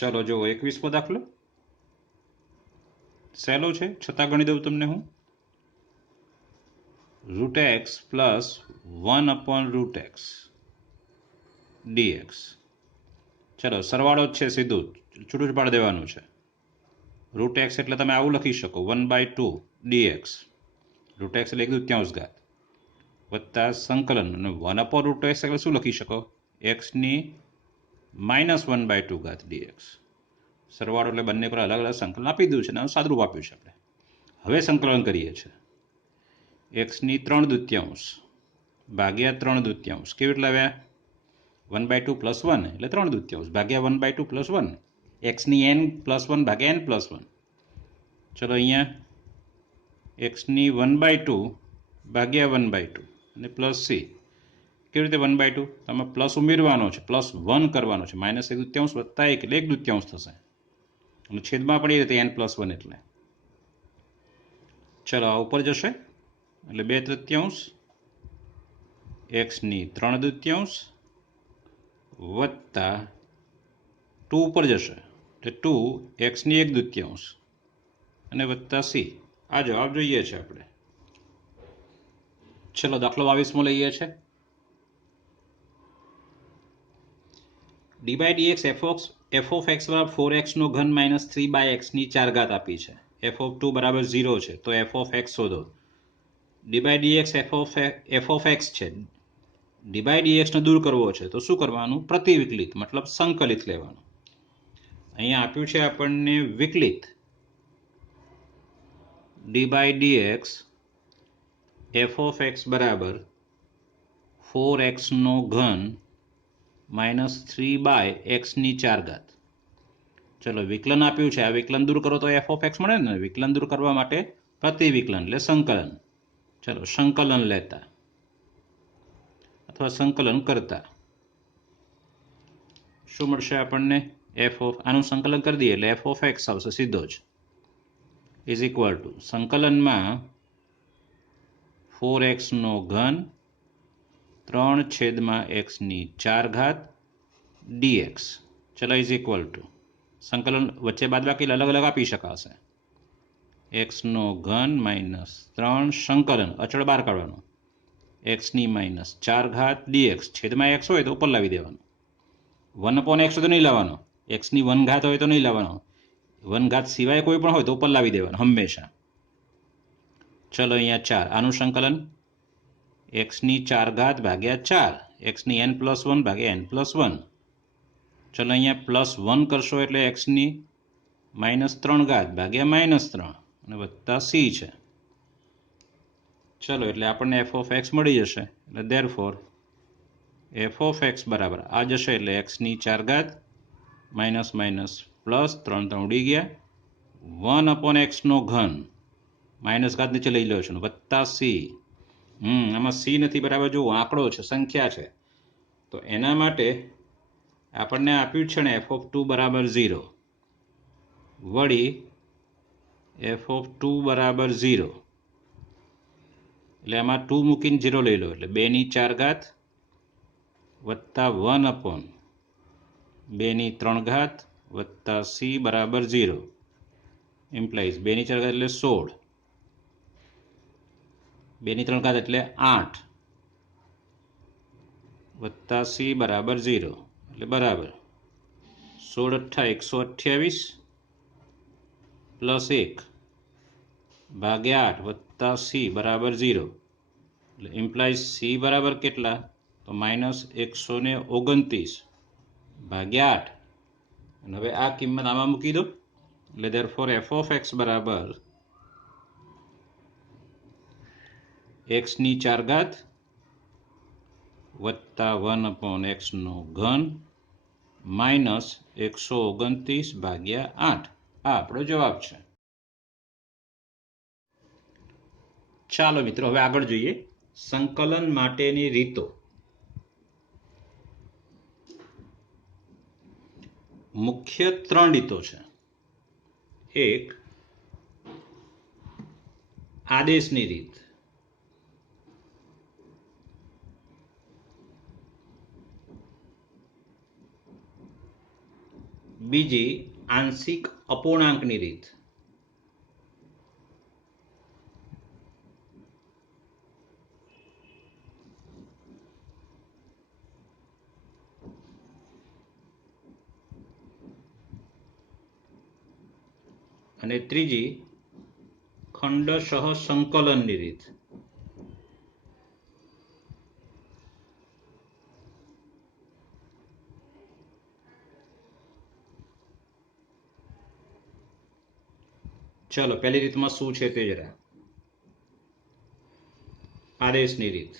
चलो जो 21मो दाखलो सहेलो छे छतां गणी दઉં તમને હું √x પ્લસ 1/√x dx। चलो सरवाळो ज छे सीधું छूटું જ પાડી દેવાનું છે। √x એટલે તમે આવું લખી શકો 1/2 dx। √x એટલે 1/2 ઘાત વત્તા સંકલન અને 1/√x એટલે શું લખી શકો x ની -1/2 ઘાત dx। સરવાળો એટલે બંને પર અલગ અલગ સંકલન આપી દીધું છે અને સાદુરૂપ આપ્યું છે આપણે। હવે સંકલન કરીએ છીએ x ની 3/2 ભાગ્યા 3/2 કેવી રીતે લાવ્યા 1/2 + 1 એટલે 3/2 ભાગ્યા 1/2 + 1 x ની n+1 ભાગ્યા n+1। ચલો અહીંયા x ની 1/2 ભાગ્યા 1/2 અને પ્લસ c કેવી રીતે 1/2 તમે પ્લસ ઉમેરવાનો છે +1 કરવાનો છે -1/2 વત્તા 1 એટલે 1/2 થશે અને છેદમાં પણ એ રીતે n+1 એટલે ચલો આ ઉપર જશે એટલે 2/3 x ની 3/2 વત્તા 2 ઉપર જશે એટલે 2 x ની 1/2 અને વત્તા c। આ જવાબ જોઈએ છે આપણે। ચલો દાખલો 22મો લઈએ છે d/dx f of x બરાબર 4x નો ઘન -3/x ની 4 ઘાત આપી છે। f of 2 બરાબર 0 છે તો f of x શોધો। d/dx f of x છે d/dx ને દૂર કરવો છે તો શું કરવાનું પ્રતિવિકલિત મતલબ સંકલિત લેવાનું। અહીંયા આપ્યું છે આપણને વિકલિત d/dx f of x બરાબર 4x નો ઘન -3/x ની 4 ઘાત। ચલો વિકલન આપ્યું છે આ વિકલન દૂર કરો તો f of x મળે ને વિકલન દૂર કરવા માટે પ્રતિવિકલન એટલે સંકલન। ચલો સંકલન લેતા અથવા સંકલન કરતા શું મળશે આપણને f of આનું સંકલન કરી દઈએ એટલે f of x આવશે સીધો જ ઇઝ ઇક્વલ ટુ સંકલનમાં 4x નો ઘન 3/x ની 4 ઘાત dx। ચલો ઇઝ ઇક્વલ ટુ સંકલન વચ્ચે બાદબાકી અલગ અલગ આપી શકાશે x નો ઘન -3 સંકલન અચળ બહાર કાઢવાનો x ની -4 ઘાત dx છેદમાં x હોય તો ઉપર લાવી દેવાનું 1/x તો નહીં લાવવાનો x ની 1 ઘાત હોય તો નહીં લાવવાનો 1 ઘાત સિવાય કોઈ પણ હોય તો ઉપર લાવી દેવાનું હંમેશા। ચલો અહીંયા 4 આનું સંકલન x ની 4 ઘાત ભાગ્યા 4 x ની n+1 ભાગ્યા n+1। ચલો અહીંયા +1 કરશો એટલે x ની -3 ઘાત ભાગ્યા -3 અને વત્તા c છે। ચલો એટલે આપણને f of x મળી જશે એટલે therefore f of x બરાબર આ જશે એટલે x ની 4 ઘાત માઇનસ માઇનસ પ્લસ 3 ઉડી ગયા 1/x નો ઘન માઇનસ ઘાત નીચે લઈ લો છો વત્તા c। આમાં c નથી બરાબર જો આંકડો છે સંખ્યા છે તો એના માટે આપણને આપ્યું છે ને f of 2 બરાબર 0 વળી f of 2 બરાબર 0 એટલે આમાં 2 મૂકીને 0 લઈ લો એટલે 2 ની 4 ઘાત વત્તા 1/2 ની 3 ઘાત વત્તા c બરાબર 0 ઇમ્પ્લાઇઝ 2 ની 4 ઘાત એટલે 16 2 ની 3 ઘાત એટલે 8 વત્તા c બરાબર 0 એટલે બરાબર 16 × 8 128 પ્લસ 1 ભાગ્યા 8 વત્તા c બરાબર 0 એટલે ઇમ્પ્લાઇઝ c બરાબર કેટલા તો -129 ભાગ્યા 8 અને હવે આ કિંમત આમાં મૂકી દો એટલે therefore f of x બરાબર x ની 4 ઘાત વત્તા 1/x નો ઘન -129 ભાગ્યા 8 આ આપણો જવાબ છે। ચાલો મિત્રો હવે આગળ જોઈએ સંકલન માટેની રીતો। મુખ્ય 3 રીતો છે। એક આદેશની રીત બીજી આંશિક અપૂર્ણાંકની રીત. અને ત્રીજી ખંડશઃ સંકલનની રીત. ચલો પહેલી રીતમાં શું છે તે જરા. આદેશની રીત.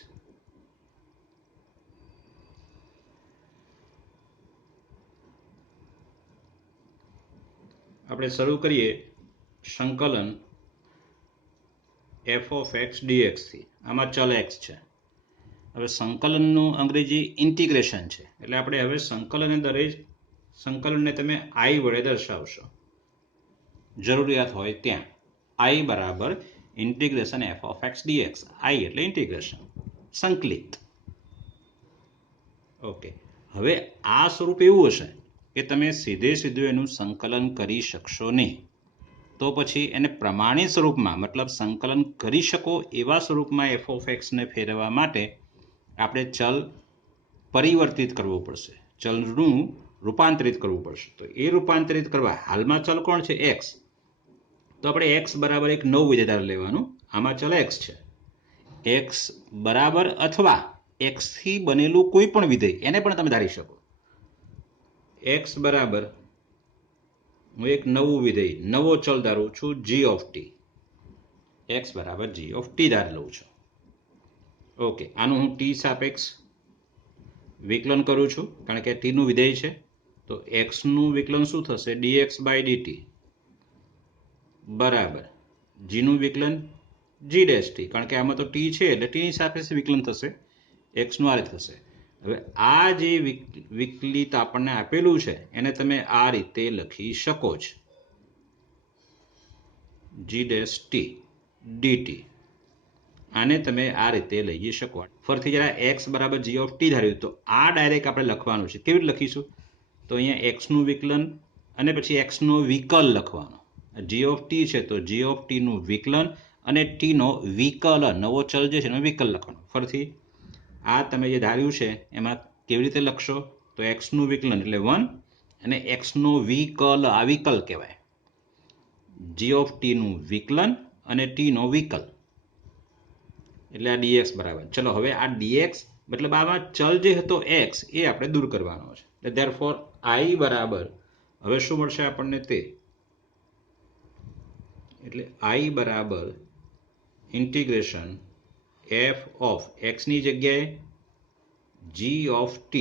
આપણે શરૂ કરીએ સંકલન f of x dx થી. આમાં ચલ x છે. હવે સંકલનનું અંગ્રેજી ઇન્ટિગ્રેશન છે, એટલે આપણે હવે સંકલનને દરેક સંકલનને તમે i વડે દર્શાવશો જરૂરિયાત હોય ત્યાં. i બરાબર integration f of x dx. i એટલે ઇન્ટિગ્રેશન, સંકલિત. ઓકે, હવે આ સ્વરૂપ એવું હશે કે તમે સીધે સીધું એનું સંકલન કરી શકશો નહીં. તો પછી એને પ્રમાણિત સ્વરૂપમાં, મતલબ સંકલન કરી શકો એવા સ્વરૂપમાં f of x ને ફેરવવા માટે આપણે ચલ પરિવર્તિત કરવું પડશે, ચલનું રૂપાંતરિત કરવું પડશે. તો એ રૂપાંતરિત કરવા હાલમાં ચલ કોણ છે? x. તો આપણે x બરાબર એક નવું વિધેય લેવાનું. આમાં ચલ x છે. x બરાબર અથવા x થી બનેલું કોઈ પણ વિધેય, એને પણ તમે ધારી શકો. x બરાબર હું એક નવું વિધેય, નવો ચલ ધારું છું g of t. x બરાબર g of t ધારી લઉં છું. ઓકે, આનું હું t સાપેક્ષ વિકલન કરું છું, કારણ કે t નું વિધેય છે. તો x નું વિકલન શું થશે? dx by dt બરાબર g નું વિકલન g dash t, કારણ કે આમાં તો t છે એટલે t ની સાપેક્ષે વિકલન થશે. x નું આ રીતે થશે. હવે આ જે વિકલિત આપણને આપેલું છે એને તમે આ રીતે લખી શકો છો, g dash t dt. આને તમે આ રીતે લઈ શકો. ફરીથી જરા x બરાબર g of t ધાર્યું તો આ ડાયરેક્ટ આપણે લખવાનું છે. કેવી રીતે લખીશું? તો અહીંયા x નું વિકલન અને પછી x નો વિકલ લખવાનો. g of t છે તો g of t નું વિકલન અને t નો વિકલ, નવો ચલ જે છે એનો વિકલ લખવાનો. ફરીથી આ તમે જે ધાર્યું છે એમાં કેવી રીતે લખશો? તો x નું વિકલન એટલે 1 અને x નો વિકલ, આ વિકલ કહેવાય. g of t નું વિકલન અને t નો વિકલ એટલે આ dx બરાબર. ચલો હવે આ dx મતલબ આમાં ચલ જે હતો x એ આપણે દૂર કરવાનો છે. એટલે therefore i બરાબર હવે શું મળશે આપણને તે, એટલે i બરાબર ઇન્ટિગ્રેશન f of x ની જગ્યાએ g of t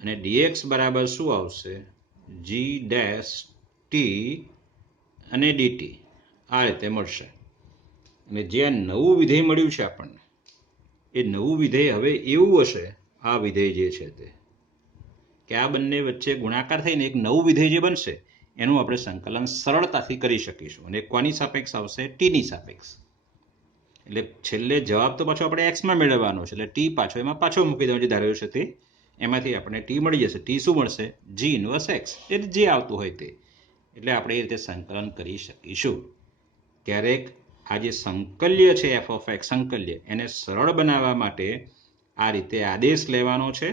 અને dx બરાબર શું આવશે? g dash t અને dt. આ રીતે મળશે. અને જે આ નવું વિધેય મળ્યું છે આપણને, એ નવું વિધેય હવે એવું હશે, આ વિધેય જે છે તે, કે આ બંને વચ્ચે ગુણાકાર થઈને એક નવું વિધેય જે બનશે એનું આપણે સંકલન સરળતાથી કરી શકીશું. અને કોની સાપેક્ષ આવશે? t ની સાપેક્ષ. એટલે છેલ્લે જવાબ તો પાછો આપણે x માં મેળવવાનો છે, એટલે t પાછો એમાં પાછો મૂકી દેવાનો જે ધાર્યો છે તે, એમાંથી આપણને t મળી જશે. t શું મળશે? g ઇન્વર્સ x, એટલે જે આવતું હોય તે. એટલે આપણે એ રીતે સંકલન કરી શકીશું. ક્યારેક આ જે સંકલ્ય છે f of x, સંકલ્ય, એને સરળ બનાવવા માટે આ રીતે આદેશ લેવાનો છે,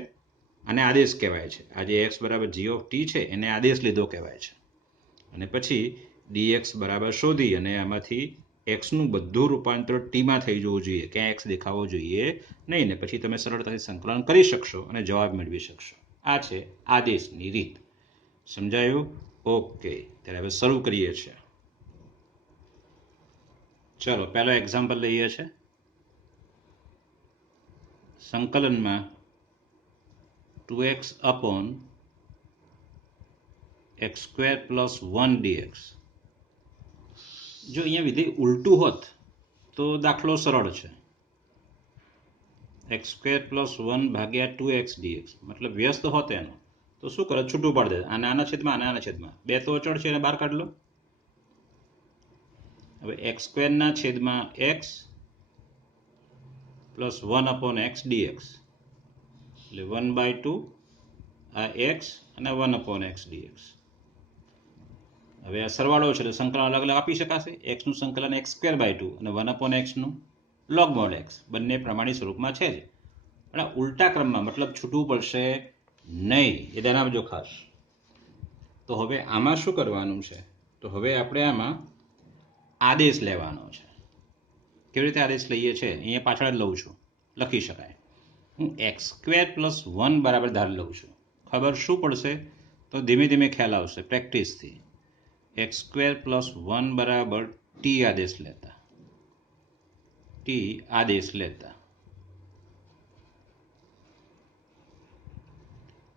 અને આદેશ કહેવાય છે. આ જે x બરાબર g of t છે એને આદેશ લીધો કહેવાય છે. અને પછી dx બરાબર શોધી અને આમાંથી x નું બધું રૂપાંતર t માં થઈ જવું જોઈએ, ક્યાં x દેખાવો જોઈએ નહીં. ને પછી તમે સરળતાથી સંકલન કરી શકશો અને જવાબ મેળવી શકશો. આ છે આદેશની રીત. સમજાયું? ઓકે, ત્યારે હવે શરૂ કરીએ છીએ. ચલો પહેલો એક્ઝામ્પલ લઈએ છે. સંકલનમાં 2x upon x square plus 1 dx. જો અહીંયા વિધેય ઉલટું હોત તો દાખલો સરળ છે. x square plus 1 ભાગ્યા 2x dx મતલબ વ્યસ્ત હોત એનો તો શું કરે? છૂટું પાડી દે. આને આના છેદમાં, આના છેદમાં. બે તો અચળ છે એને બહાર કાઢ લો. હવે x સ્ક્વેર ના છેદમાં x plus 1 upon x dx એટલે 1/2 આ x અને 1/x dx. હવે આ સરવાળો છે એટલે સંકલન અલગ અલગ આપી શકાશે. x નું સંકલન x²/2 અને 1/x નું log mod x બંને પ્રમાણિત સ્વરૂપમાં છે જ, પણ આ ઉલટા ક્રમમાં મતલબ છૂટવું પડશે નહીં, એ ધ્યાન આપજો ખાસ. તો હવે આમાં શું કરવાનું છે, તો હવે આપણે આમાં આદેશ લેવાનો છે. કેવી રીતે આદેશ લઈએ છીએ અહીંયા પાછળ જ લઉં છું, લખી શકાય. હું x² + 1 બરાબર ધાર લઉં છું. ખબર શું પડશે તો ધીમે ધીમે ખ્યાલ આવશે પ્રેક્ટિસથી. x² + 1 બરાબર t આદેશ લેતા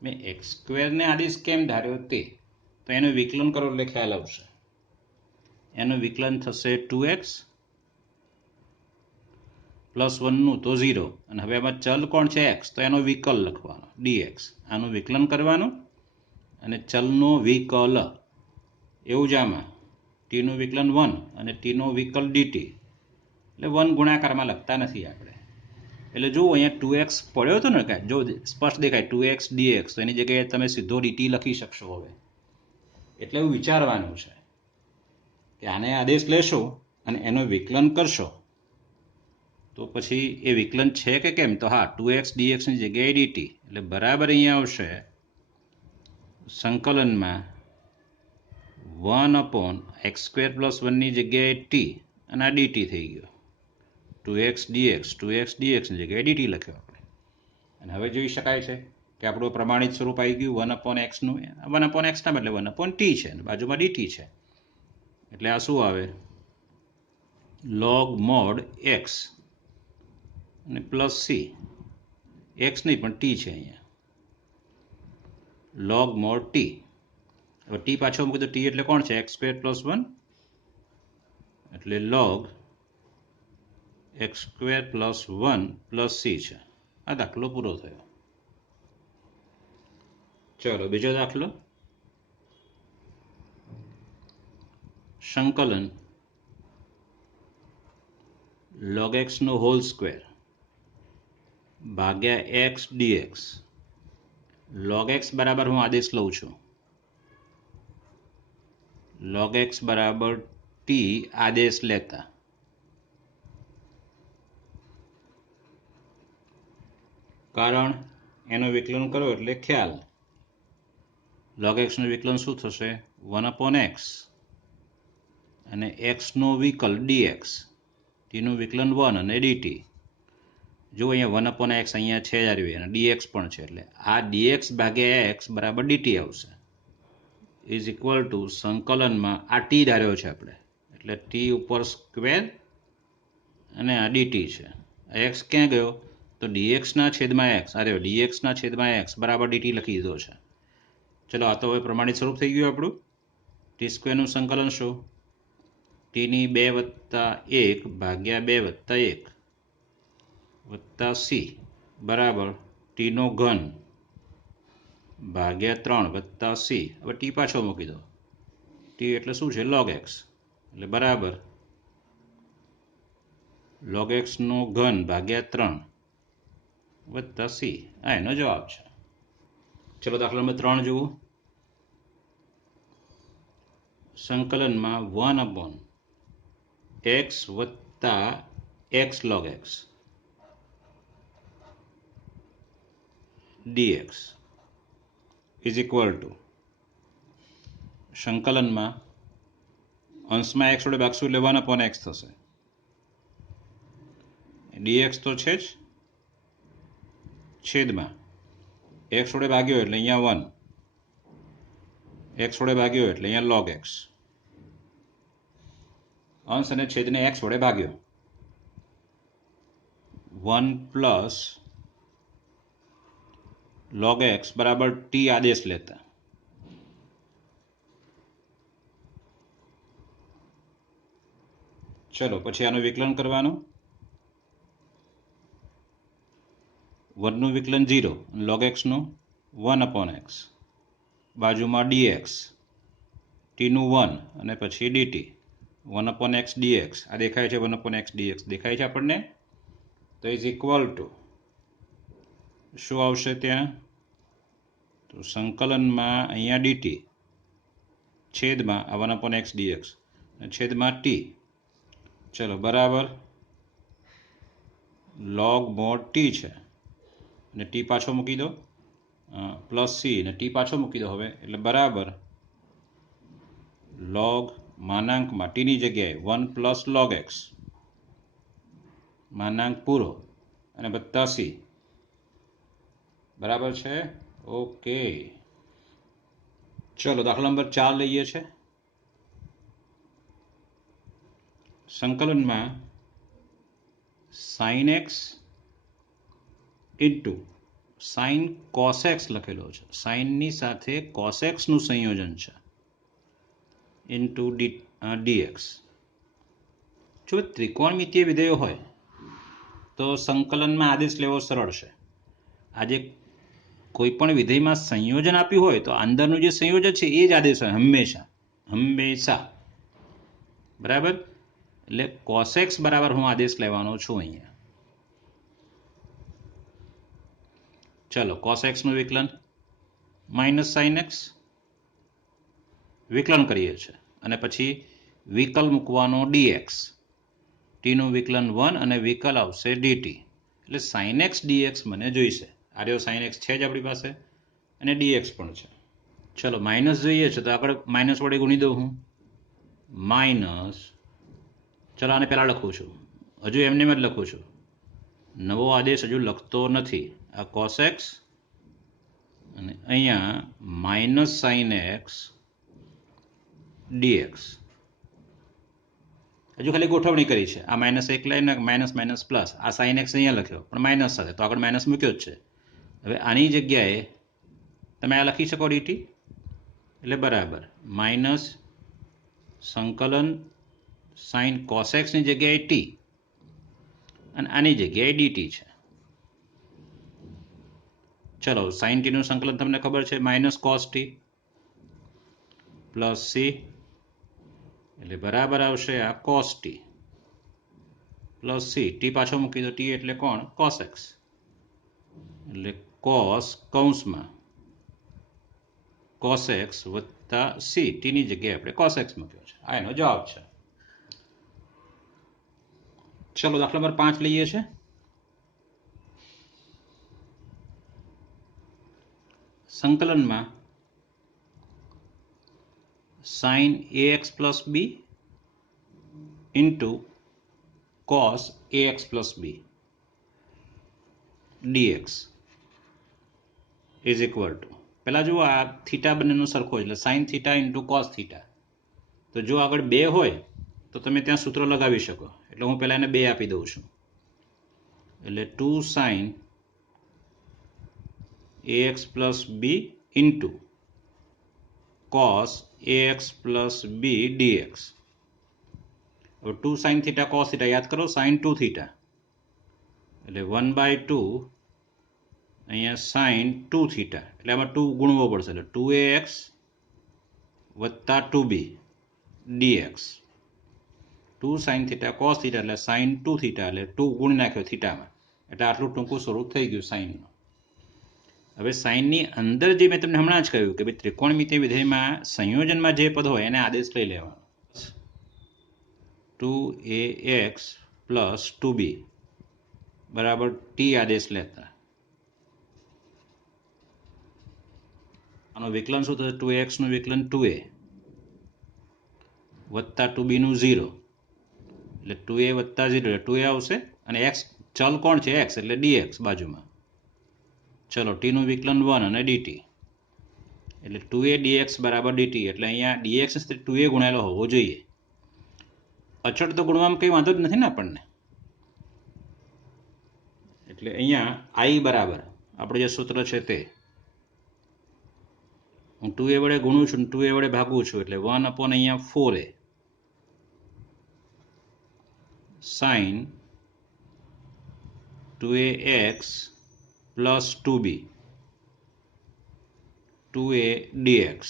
મેં x² ને આદેશ કેમ ધાર્યો તે, તો એનું વિકલન કરો એટલે ખ્યાલ આવશે. એનું વિકલન થશે 2x + 1 નું તો 0, અને હવે આમાં ચલ કોણ છે x, તો એનો વિકલ લખવાનો dx. આનું વિકલન કરવાનું અને ચલનો વિકલ, એવું જ આમાં ટીનું વિકલન 1 અને ટીનો વિકલ dt, એટલે 1 ગુણાકારમાં લખતા નથી આપણે. એટલે જો અહીંયા 2x પડ્યો હતો ને કાંઈ, જો સ્પષ્ટ દેખાય 2x dx, તો એની જગ્યાએ તમે સીધો dt લખી શકશો હવે. એટલે એવું વિચારવાનું છે કે આને આદેશ લેશો અને એનું વિકલન કરશો તો પછી એ વિકલન છે કે કેમ, તો હા 2x dx ની જગ્યાએ dt, એટલે બરાબર અહીંયા આવશે સંકલનમાં 1/x² + 1 ની જગ્યાએ t અને આ dt થઈ ગયો. 2x dx ની જગ્યાએ dt લખ્યો આપણે. અને હવે જોઈ શકાય છે કે આપણું પ્રમાણિત સ્વરૂપ આવી ગયું 1/x નું. 1/x ના બદલે 1/t છે અને બાજુમાં dt છે, એટલે આ શું આવે log mod x અને પ્લસ સી, x નહીં પણ t છે અહીંયા, log mod t. હવે t પાછો મૂકી તો t એટલે કોણ છે, x² + 1, એટલે log x² + 1 + c છે. આ દાખલો પૂરો થયો. ચલો બીજો દાખલો. સંકલન log x નો હોલ સ્ક્વેર ભાગ્યા x dx. log x બરાબર હું આદેશ લઉં છું log x બરાબર t આદેશ લેતા કારણ એનું વિકલન કરો એટલે ખ્યાલ. log x નું વિકલન શું થશે 1/x અને x નો વિકલ dx, t નું વિકલન 1 અને dt. જો અહીંયા 1/x અહીંયા છે જ અને dx પણ છે, એટલે આ dx ભાગ્યા x બરાબર dt આવશે, ઇઝ ઇક્વલ ટુ સંકલનમાં આ t ધાર્યો છે આપણે, એટલે t ઉપર સ્ક્વેર અને આ dt છે. x ક્યાં ગયો તો dx ના છેદમાં x, અરે dx ના છેદમાં x બરાબર dt લખી દીધો છે. ચલો આ તો હવે પ્રમાણિત સ્વરૂપ થઈ ગયું આપણું. t² નું સંકલન શું, t ની 2 + 1 ભાગ્યા 2 + 1 વત્તા c બરાબર t નો ઘન ભાગ્યા 3 વત્તા c. હવે t પાછો મૂકી દો, t એટલે શું છે log x, એટલે બરાબર log x નો ઘન ભાગ્યા 3 વત્તા c. આ એનો જવાબ છે. ચલો દાખલા નંબર 3 જુઓ. સંકલનમાં 1/x વત્તા x log x dx is equal to સંકલનમાં અંશમાં x વડે ભાગશું એટલે 1/x થશે. dx તો છે જ, છેદમાં x વડે ભાગ્યો એટલે અહીંયા 1, x વડે ભાગ્યો એટલે અહીંયા log x. અંશ અને છેદને x વડે ભાગ્યો, 1 + log x બરાબર t આદેશ લેતા ચલો પછી આનું વિકલન કરવાનું. 1 નું વિકલન 0, log x નું 1/x, બાજુમાં dx, t નું 1 અને પછી dt, 1/x dx. આ દેખાય છે 1/x dx દેખાય છે આપણને, તો ઇઝ ઇક્વલ ટુ શું આવશે ત્યાં તો સંકલનમાં અહીંયા dt છેદમાં 1/x dx છેદમાં t, ચલો બરાબર log mod t છે અને t પાછો મૂકી દો પ્લસ c અને t પાછો મૂકી દો હવે એટલે બરાબર log માનાંકમાં t ની જગ્યાએ 1 પ્લસ log x માનાંક પૂરો અને વત્તા c, બરાબર છે. ઓકે, ચલો દાખલા નંબર 4 લઈએ છે. સંકલનમાં sin x into sin cos x લખેલો છે, sin ની સાથે cos x નું સંયોજન છે ઇન્ટુ dx. જો ત્રિકોણમિતીય વિધેયો હોય તો સંકલનમાં આદેશ લેવો સરળ છે. આજે કોઈ પણ વિધેયમાં સંયોજન આપ્યું હોય તો અંદરનું જે સંયોજન છે એ જ આદેશ હોય હંમેશા, બરાબર. એટલે cos x બરાબર હું આદેશ લેવાનો છું અહીંયા. ચલો cos x નું વિકલન માઇનસ sin x વિકલન કરીએ છીએ અને પછી વિકલ મૂકવાનો dx, t નું વિકલન 1 અને વિકલ આવશે dt. એટલે sin x dx મને જોઈશે. આ રહ્યો sin x છે જ આપણી પાસે અને dx પણ છે. ચલો માઇનસ જોઈએ છે તો આગળ માઇનસ વડે ગુણી દઉં હું. માઇનસ, ચલો આને પહેલાં લખું છું, હજુ એમને જ લખું છું, નવો આદેશ હજુ લખતો નથી. આ cos x અને અહીંયા માઇનસ sin x dx. હજુ ખાલી ગોઠવણી કરી છે. આ માઇનસ એક લઈને માઇનસ માઇનસ પ્લસ, આ sin x અહીંયા લખ્યો પણ માઇનસ સાથે, તો આગળ માઇનસ મૂક્યો જ છે. હવે આની જગ્યાએ તમે આ લખી શકો dt, એટલે બરાબર માઇનસ સંકલન sin cos x ની જગ્યાએ t અને આની જગ્યાએ dt છે. ચલો sin t નું સંકલન તમને ખબર છે minus cos t plus c, એટલે બરાબર આવશે આ cos t plus c, t પાછો મૂકી દો, t એટલે કોણ cos x, એટલે cos કૌંસમાં cos x વત્તા c, t ની જગ્યાએ આપણે cos x મૂક્યો છે. આ એનો જવાબ છે. ચલો દાખલા નંબર 5 લઈએ છે. સંકલનમાં sin ax plus b into cos ax plus b dx is equal to, પહેલાં જુઓ આ થીટા બંનેનો સરખો એટલે sin theta into cos theta. તો જો આગળ 2 હોય તો તમે ત્યાં સૂત્ર લગાવી શકો, એટલે હું પહેલાં એને 2 આપી દઉં છું. એટલે 2 sin ax plus b into cos ax plus b dx. હવે 2 sin થીટા cos થીટા યાદ કરો, sin 2 થીટા એટલે 1/2 અહીંયા sin 2 થીટા, એટલે આમાં 2 ગુણવો પડશે, એટલે 2ax વત્તા 2b dx. 2 sin theta cos theta એટલે sin 2 થીટા, એટલે 2 ગુણી નાખ્યો થીટામાં, એટલે આટલું ટૂંકું સ્વરૂપ થઈ ગયું સાઇનનું. હવે સાઇનની અંદર જે મેં તમને હમણાં જ કહ્યું કે ભાઈ ત્રિકોણમિતીય વિધેયમાં સંયોજનમાં જે પદ હોય એને આદેશ લઈ લેવાનો. 2ax પ્લસ 2b બરાબર t આદેશ લેતા આનું વિકલન શું થશે? 2ax નું વિકલન 2a વત્તા 2b નું 0, એટલે 2a વત્તા 0 એટલે 2a આવશે અને x ચલ કોણ છે? x, એટલે dx બાજુમાં. ચલો t નું વિકલન 1 અને dt, એટલે 2a dx બરાબર dt, એટલે અહીંયા dx 2a ગુણેલો હોવો જોઈએ. અચળ તો ગુણવામાં કંઈ વાંધો જ નથી ને આપણને, એટલે અહીંયા i બરાબર આપણું જે સૂત્ર છે તે હું 2a વડે ગુણું છું, 2a વડે ભાગું છું, એટલે 1/ અહીંયા 4a sin 2ax plus 2b 2a dx.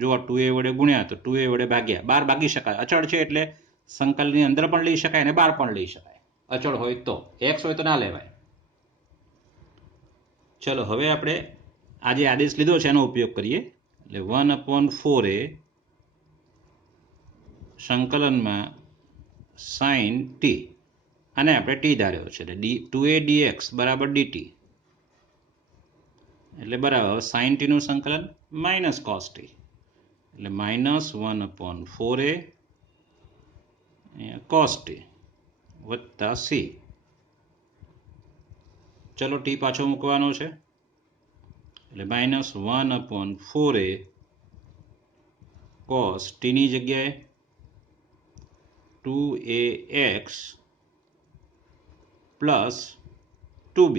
જો આ 2a વડે ગુણ્યા તો 2a વડે ભાગ્યા, 12 ભાગી શકાય. અચળ છે એટલે સંકલનની અંદર પણ લઈ શકાય અને બહાર પણ લઈ શકાય. અચળ હોય તો, x હોય તો ના લેવાય. ચલો હવે આપણે આ જે આદેશ લીધો છે એનો ઉપયોગ કરીએ એટલે 1/4a સંકલનમાં sin t અને આપણે t ધાર્યો છે એટલે 2a dx બરાબર dt એટલે બરાબર sin t નું સંકલન માઇનસ cos t એટલે -1/4a cos t વત્તા c. ચલો t પાછો મૂકવાનો છે એટલે -1/4a cos t ની જગ્યાએ 2ax પ્લસ 2b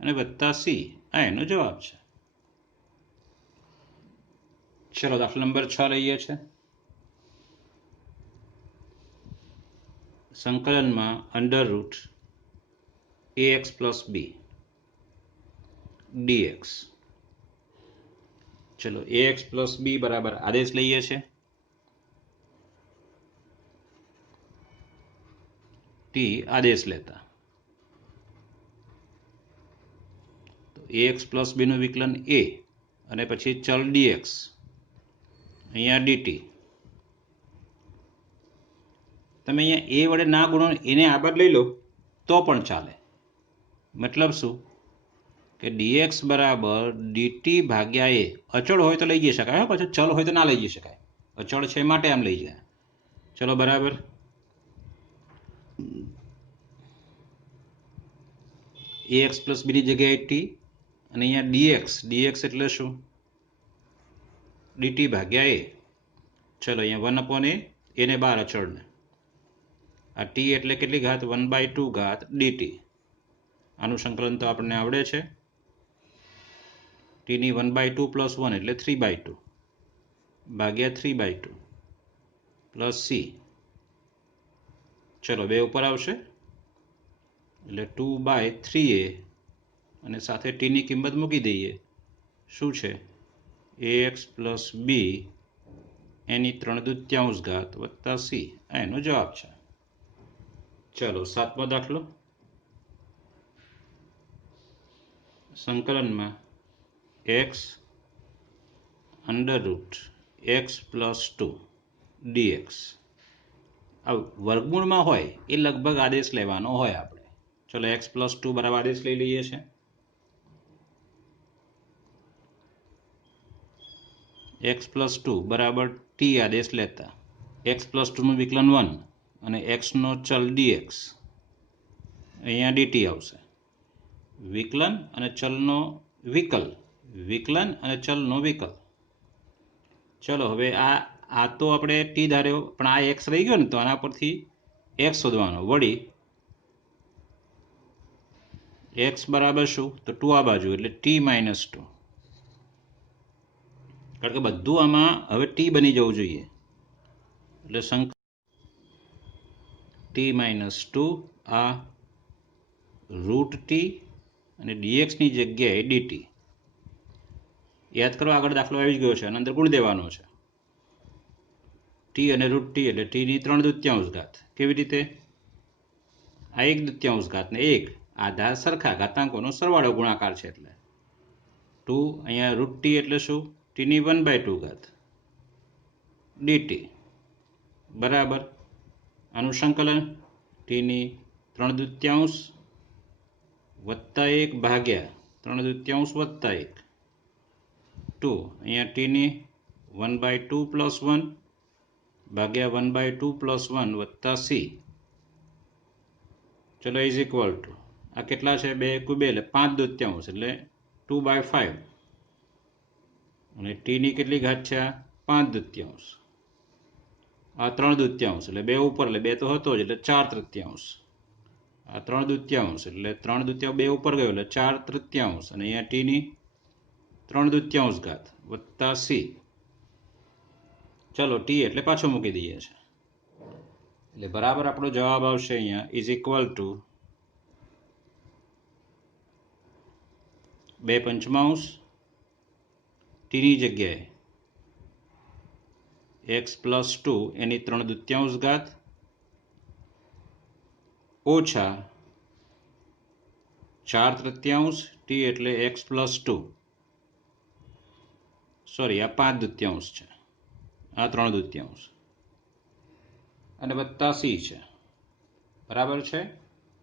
અને વત્તા c. આ એનો જવાબ છે. ચલો દાખલા નંબર 6 લઈએ છે. સંકલનમાં √ax પ્લસ b dx. ચલો ax પ્લસ b બરાબર આદેશ લઈએ છે t આદેશ લેતા તો ax પ્લસ b નું વિકલન a અને પછી ચલ dx અહીંયા dt. તમે અહીંયા a વડે ના ગુણો એને આગળ લઈ લો તો પણ ચાલે. મતલબ શું કે dx બરાબર dt ભાગ્યા a. અચળ હોય તો લઈ જઈ શકાય, પછી ચલ હોય તો ના લઈ જઈ શકાય. અચળ છે માટે આમ લઈ જાય. ચલો બરાબર. ax પ્લસ b ની જગ્યાએ t અને અહીંયા dx એટલે શું dt ભાગ્યા a. ચલો અહીંયા 1/a એને 12 અચળને આ t એટલે કેટલી ઘાત 1/2 ઘાત dt. આનું સંકલન તો આપણને આવડે છે. t ની 1/2 પ્લસ 1 એટલે 3/2 ભાગ્યા 3/2 પ્લસ c. ચલો બે ઉપર આવશે એટલે 2/3a અને સાથે t ની કિંમત મૂકી દઈએ. શું છે ax પ્લસ b એની 3/2 ઘાત વત્તા c. આ એનો જવાબ છે. ચલો 7મો દાખલો. સંકલનમાં x √x પ્લસ 2 dx. આ વર્ગમૂળમાં હોય એ લગભગ આદેશ લેવાનો હોય આપણે. ચલો x પ્લસ 2 બરાબર આદેશ લઈ લઈએ છે. x પ્લસ 2 બરાબર t આદેશ લેતા x પ્લસ 2 નું વિકલન 1 અને x નો ચલ dx અહીંયા dt આવશે. વિકલન અને ચલનો વિકલ. ચલો હવે આ તો આપણે t ધાર્યો પણ આ x રહી ગયો ને તો આના પરથી x શોધવાનો. વળી x બરાબર શું તો 2 આ બાજુ એટલે t - 2. કારણ કે બધું આમાં હવે t બની જવું જોઈએ એટલે t - 2 આ √t અને dx ની જગ્યાએ dt. યાદ કરો આગળ દાખલો આવી ગયો છે અને અંદર ગુણ દેવાનો છે. t અને √t એટલે t ની 3/2 ઘાત. કેવી રીતે આ 1/2 ઘાત ને 1 આધાર સરખા ઘાતાંકોનો સરવાળો ગુણાકાર છે એટલે 2 અહીંયા √t એટલે શું t ની 1/2 ઘાત dt બરાબર આનું સંકલન t ની 3/2 વત્તા 1 ભાગ્યા 3/2 વત્તા 1 2 અહીંયા t ની 1/2 પ્લસ 1 ભાગ્યા 1/2 પ્લસ 1 વત્તા c. ચલો ઇઝ ઇક્વલ ટુ આ કેટલા છે 2 × 2 એટલે 5/2 એટલે 2/5 અને t ની કેટલી ઘાત છે આ 5/2 આ 3/2 એટલે 2 ઉપર એટલે 2 તો હતો જ એટલે 4/3 આ 3/2 એટલે 3/2 2 ઉપર ગયો એટલે 4/3 અને અહીંયા t ની 3/2 ઘાત વત્તા c. ચલો t એટલે પાછો મૂકી દઈએ છે એટલે બરાબર આપણો જવાબ આવશે અહીંયા ઇઝ ઇક્વલ ટુ 2/5 t ની જગ્યાએ x પ્લસ 2 એની 3/2 ઘાત ઓછા 4/3 ટી એટલે x+2, સોરી આ 5/2 છે, આ 3/2 અને વત્તા સી છે, બરાબર છે.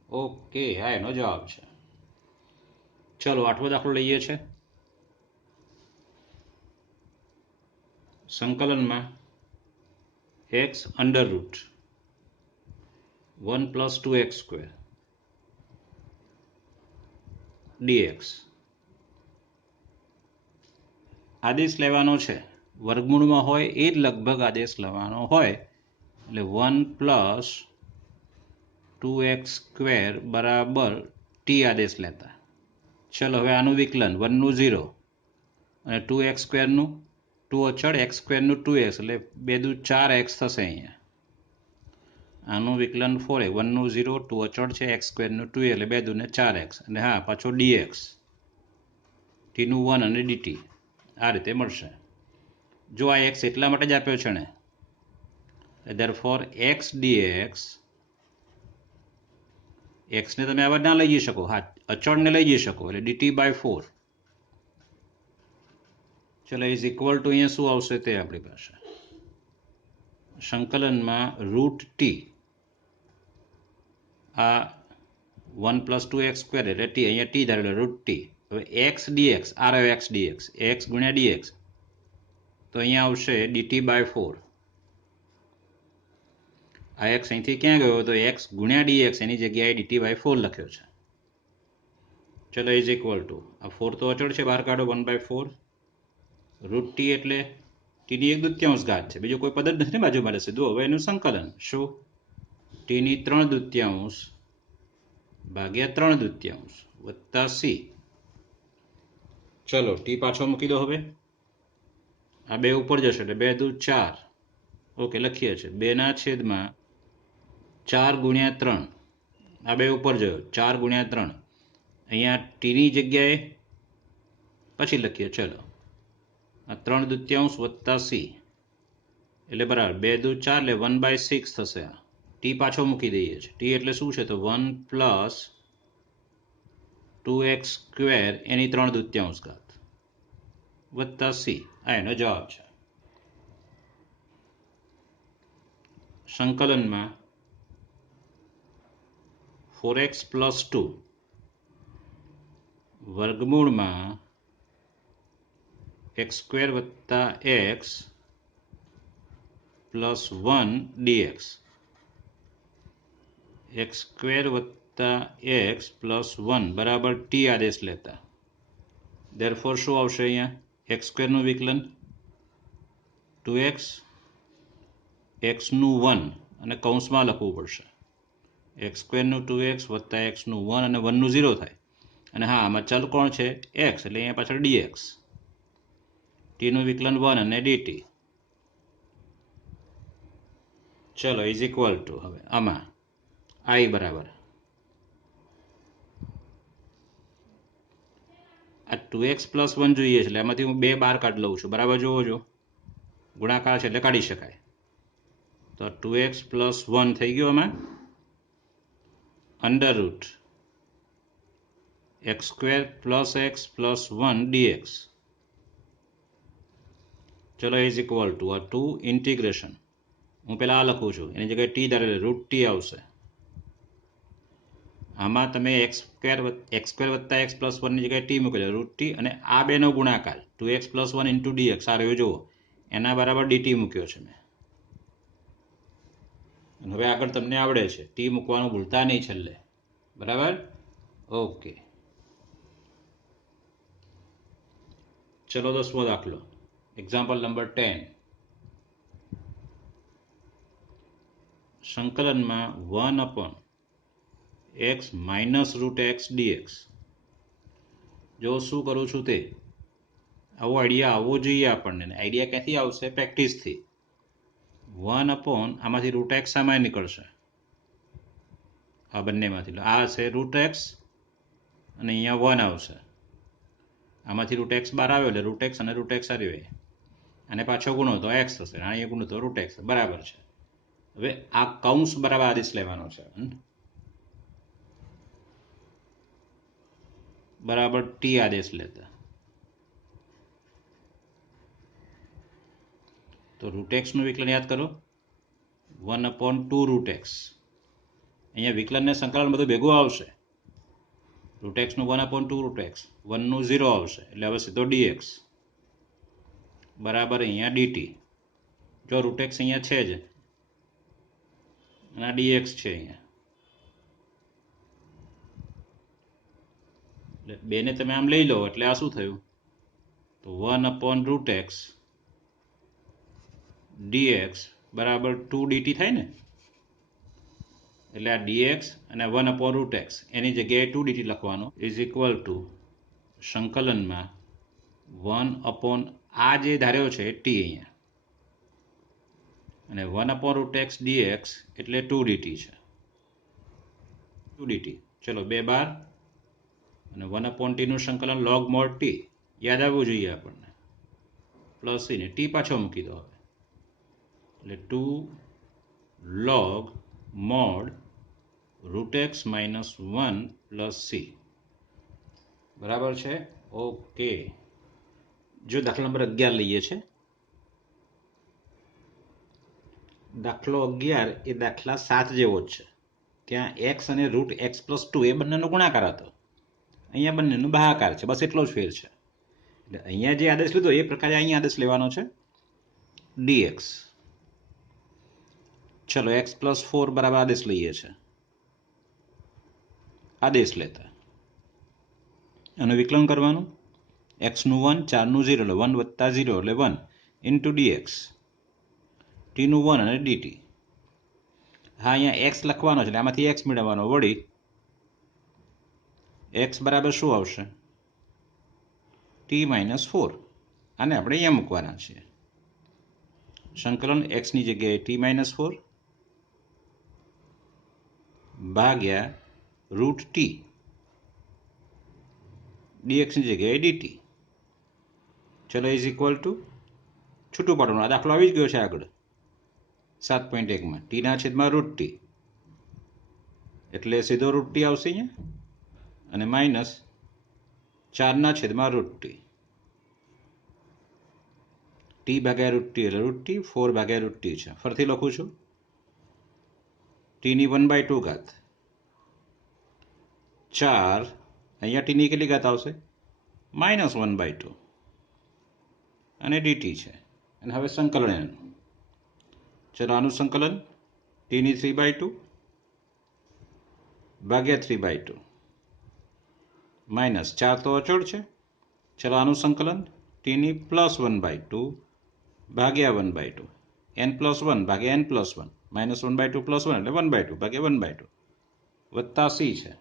ઓકે, હા એનો જવાબ છે. ચલો 8મો દાખલો લઈએ છે. સંકલનમાં x √ 1 + 2x² dx આદેશ લેવાનો છે. વર્ગમૂળમાં હોય એ જ લગભગ આદેશ લેવાનો હોય, એટલે 1 + 2x² બરાબર ટી આદેશ લેતા. ચલો હવે આનું વિકલન 1નું 0 અને 2x² નું 2 અચળ, x² નું 2x એટલે 2 × 4x થશે. અહીંયા આનું વિકલન 4x, 1નું 0, 2 અચળ છે, x² નું 2 એટલે 2 × 4x અને હા પાછો dx, ટીનું 1 અને dt આ રીતે મળશે. જો આ x એટલા માટે જ આપ્યો છે ને, therefore x dx, x ને તમે આવા ના લઈ જઈ શકો, હા અચળને લઈ જઈ શકો એટલે dt/4. ચલો ઇઝ ઇક્વલ ટુ અહીંયા શું આવશે તે આપણી પાસે સંકલનમાં √t, આ 1 + 2x² એટલે t, અહીંયા t ધારેલો √t. હવે x dx, આ રહ્યો x dx, x × dx તો અહીંયા આવશે dt/4. આ x અહીંથી ક્યાં ગયો તો x × dx એની જગ્યાએ dt/4 લખ્યો છે. ચલો ઇઝ ઇક્વલ ટુ આ 4 તો અચળ છે, બહાર કાઢો 1/4. √t એટલે ટીની 1/2 ઘાત છે, બીજો કોઈ પદ જ નથી ને બાજુમાં રહેશે. દો હવે એનું સંકલન શું, ટીની 3/2 ભાગ્યા 3/2 વત્તા સી. ચલો ટી પાછો મૂકી દો. હવે આ 2 ઉપર જશે એટલે 2 × 4. ઓકે લખીએ છીએ 2/4 × 3. આ 2 ઉપર જયો 4 × 3. અહીંયા ટીની જગ્યાએ પછી લખીએ. ચલો આ 3/2 વત્તા સી એટલે બરાબર 2 × 4 એટલે 1/6 થશે. આ ટી પાછો મૂકી દઈએ છીએ. ટી એટલે શું છે તો 1 + 2x² એની 3/2 ઘાત વત્તા સી, આ એનો જવાબ છે. સંકલનમાં 4x + 2 વર્ગમૂળમાં x² + x + 1 dx, x² + x + 1 બરાબર ટી આદેશ લેતા. therefore શું આવશે અહીંયા, x² નું વિકલન 2x, x નું 1 અને કૌંસમાં લખવું પડશે, x² નું 2x વત્તા x નું 1 અને 1 નું 0 થાય. અને હા આમાં ચલ કોણ છે, x, એટલે અહીંયા પાછળ dx, ટીનું વિકલન 1 અને dt. ચલો ઇઝ ઇક્વલ ટુ હવે આમાં i બરાબર આ 2x + 1 જોઈએ છે એટલે એમાંથી હું 2 બહાર કાઢી લઉં છું. બરાબર જોવો છો, ગુણાકાર છે એટલે કાઢી શકાય. તો 2x + 1 થઈ ગયો આમાં √ x² + x + 1 dx. ચલો ઇઝ ઇક્વલ ટુ આ 2 ઇન્ટિગ્રેશન, હું પહેલાં આ લખું છું એની જગ્યાએ ટી ધારે √t આવશે. આમાં તમે x² + x + 1 ની જગ્યાએ ટી મૂકેલો √t અને આ બેનો ગુણાકાર 2x + 1 × dx આ રહ્યો જુઓ એના બરાબર dt મૂક્યો છે મેં. હવે આગળ તમને આવડે છે, ટી મૂકવાનું ભૂલતા નહીં છેલ્લે. બરાબર ઓકે. ચલો 10મો દાખલો, એક્ઝામ્પલ નંબર 10. સંકલનમાં 1/x - √x dx. જો શું કરું છું તે, આવો આઈડિયા આવવો જોઈએ આપણને. આઈડિયા ક્યાંથી આવશે, પ્રેક્ટિસથી. 1/ આમાંથી √x સામે નીકળશે, આ બંનેમાંથી આ છે √x અને અહીંયા 1 આવશે. આમાંથી √x બહાર આવ્યો એટલે √x અને √x આવ્યો, અને પાછો ગુણો તો x થશે, અહીંયા ગુણો તો √x. બરાબર છે. હવે આ કૌંસ બરાબર આદેશ લેવાનો છે. बराबर टी आदेश लेता। तो रूट एक्स નું વિકલન યાદ કરો 1/2 રૂટ એક્સ। અહીંયા વિકલનને સંકલન બધું ભેગું આવશે। રૂટ એક્સ નું 1/2 રૂટ એક્સ, 1 નું 0 આવશે એટલે હવે સીધો dx બરાબર અહીંયા dt। જો રૂટ એક્સ અહીંયા છે જ અને dx છે અહીંયા, એટલે બેને તમે આમ લઈ લો એટલે આ શું થયું? તો 1/√x dx બરાબર 2 dt થાય ને, એટલે આ dx અને 1/√x એની જગ્યાએ 2 dt લખવાનું ઇઝ ઇક્વલ ટુ સંકલનમાં 1/ આ જે ધાર્યો છે t અહીંયા, અને 1/√x dx એટલે 2 dt છે, 2 dt। ચલો 2 બાર અને 1/t નું સંકલન log mod t યાદ આવવું જોઈએ આપણને, પ્લસ ને t પાછો મૂકી દો હવે, એટલે 2 log mod √x - 1 plus c બરાબર છે। ઓકે, જો દાખલા નંબર 11 લઈએ છે। દાખલો 11 એ દાખલા 7 જેવો જ છે। ત્યાં x અને √x+2 એ બંનેનો ગુણાકાર હતો, અહીંયા બંનેનો ભાગાકાર છે, બસ એટલો જ ફેર છે। એટલે અહીંયા જે આદેશ લીધો એ પ્રકારે અહીંયા આદેશ લેવાનો છે dx। ચલો x+4 બરાબર આદેશ લઈએ છે, આદેશ લેતા આનું વિકલન કરવાનું, x નું 1, 4 નું 0 એટલે 1 વત્તા 0 એટલે 1 ઇન્ટુ dx, t નું 1 અને dt। હા, અહીંયા x લખવાનો છે એટલે આમાંથી x મેળવવાનો, વળી x બરાબર શું આવશે? t - 4, આને આપણે અહીંયા મૂકવાના છીએ। સંકલન x ની જગ્યાએ t - 4 ભાગ્યા √t dx ની જગ્યાએ dt। ચલો ઇઝ ઇક્વલ ટુ છૂટું પાડવાનું, આ દાખલો આવી જ ગયો છે આગળ 7.1 માં, t ના છેદમાં √t એટલે સીધો √t આવશે અહીંયા, અને માઇનસ 4 ના છેદમાં √t, t ભાગ્યા √t એટલે √t, 4 ભાગ્યા √t છે। ફરીથી લખું છું, t ની 1/2 ઘાત 4, અહીંયા t ની કેટલી ઘાત આવશે? -1/2 અને dt છે। અને હવે સંકલન એનું, ચલો આનું સંકલન t ની 3/2 ભાગ્યા 3/2 માઇનસ 4 તો અચળ છે, ચલો આનું સંકલન t ની +1/2 ભાગ્યા 1/2, n+1 ભાગ્યા n+1, -1/2 +1 એટલે 1/2 ભાગ્યા 1/2 વત્તા c છે।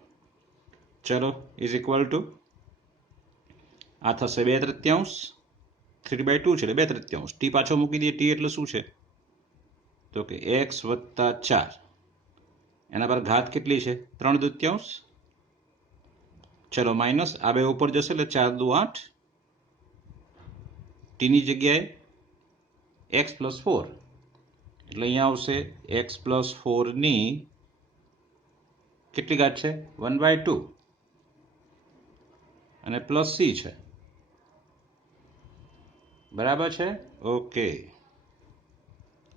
ચલો ઇઝ ઇક્વલ ટુ આ થશે 2/3, 3/2 છે એટલે 2/3, t પાછો મૂકી દઈએ, t એટલે શું છે? તો કે x વત્તા 4, એના પર ઘાત કેટલી છે? 3/2। ચલો માઇનસ આ બે ઉપર જશે એટલે 4 દુ 8, t ની જગ્યાએ x+4 એટલે અહીંયા આવશે x+4 ની કેટલી ઘાત છે? 1/2 અને પ્લસ c છે, બરાબર છે। ઓકે,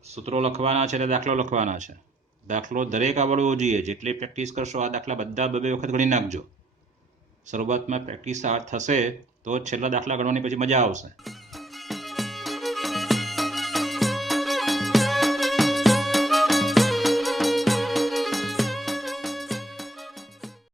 સૂત્રો લખવાના છે એટલે દાખલો લખવાના છે। દાખલો દરેક આવડવો જોઈએ, જેટલી પ્રેક્ટિસ કરશો આ દાખલા બધા 2 વખત ગણી નાખજો। શરૂઆતમાં પ્રેક્ટિસ થશે તો છેલ્લા દાખલા ગણવાની પછી મજા આવશે।